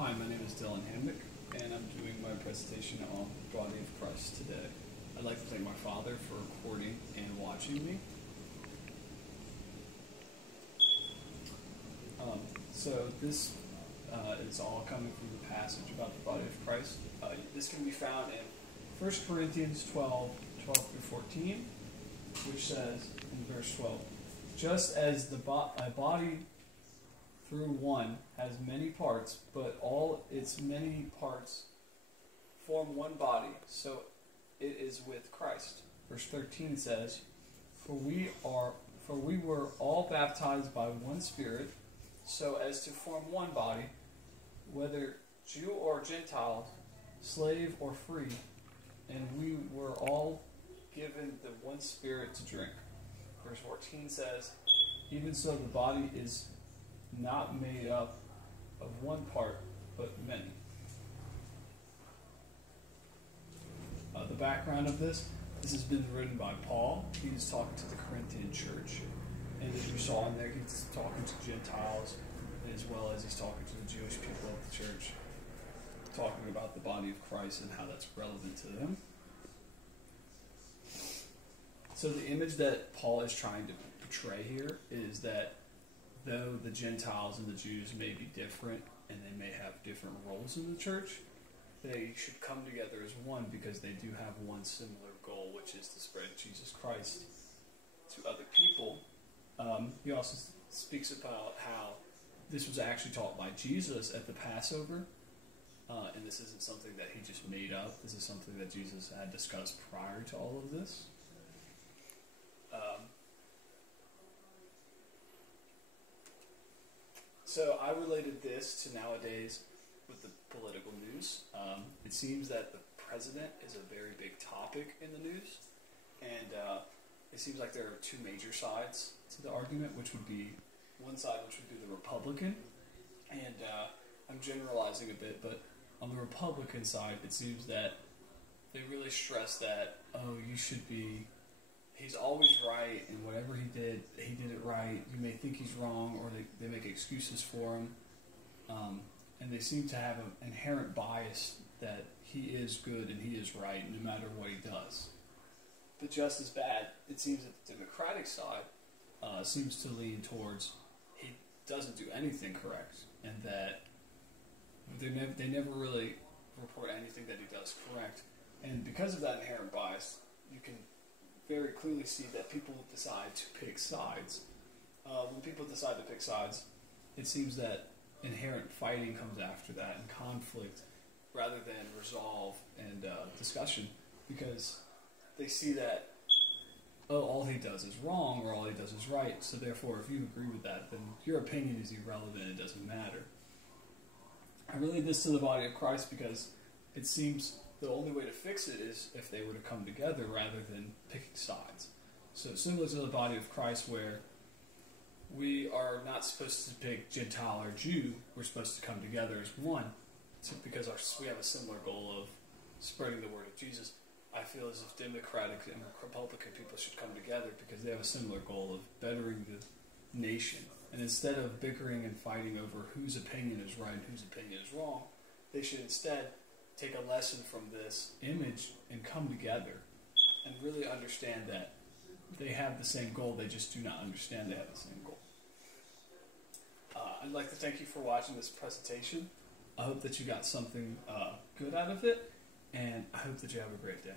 Hi, my name is Dylan Hammac, and I'm doing my presentation on the body of Christ today. I'd like to thank my father for recording and watching me. So this is all coming from the passage about the body of Christ. This can be found in 1 Corinthians 12 through 14, which says in verse 12, just as a body through one has many parts, but all its many parts form one body, so it is with Christ. Verse 13 says, For we were all baptized by one Spirit, so as to form one body, whether Jew or Gentile, slave or free, and we were all given the one Spirit to drink. Verse 14 says, Even so the body is not made up of one part, but many. The background of this has been written by Paul. He's talking to the Corinthian church. And as you saw in there, he's talking to Gentiles, as well as he's talking to the Jewish people of the church, talking about the body of Christ and how that's relevant to them. So the image that Paul is trying to portray here is that though the Gentiles and the Jews may be different and they may have different roles in the church, they should come together as one because they do have one similar goal, which is to spread Jesus Christ to other people. He also speaks about how this was actually taught by Jesus at the Passover, and this isn't something that he just made up. This is something that Jesus had discussed prior to all of this. So I related this to nowadays with the political news. It seems that the president is a very big topic in the news, and it seems like there are two major sides to the argument, which would be one side, which would be the Republican, and I'm generalizing a bit, but on the Republican side, it seems that they really stress that, he's always right, and whatever he did it right. You may think he's wrong, or they make excuses for him. And they seem to have an inherent bias that he is good and he is right no matter what he does. But just as bad, it seems that the Democratic side seems to lean towards he doesn't do anything correct, and that they never really report anything that he does correct. And because of that inherent bias, you can very clearly see that people decide to pick sides. When people decide to pick sides, it seems that inherent fighting comes after that, and conflict, rather than resolve and discussion, because they see that, all he does is wrong, or all he does is right, so therefore if you agree with that, then your opinion is irrelevant, it doesn't matter. I relate this to the body of Christ because it seems the only way to fix it is if they were to come together rather than picking sides. So similar to the body of Christ, where we are not supposed to pick Gentile or Jew, we're supposed to come together as one, because we have a similar goal of spreading the word of Jesus. I feel as if Democratic and Republican people should come together because they have a similar goal of bettering the nation. And instead of bickering and fighting over whose opinion is right and whose opinion is wrong, they should instead take a lesson from this image and come together and really understand that they have the same goal, they just do not understand they have the same goal. I'd like to thank you for watching this presentation. I hope that you got something good out of it, and I hope that you have a great day.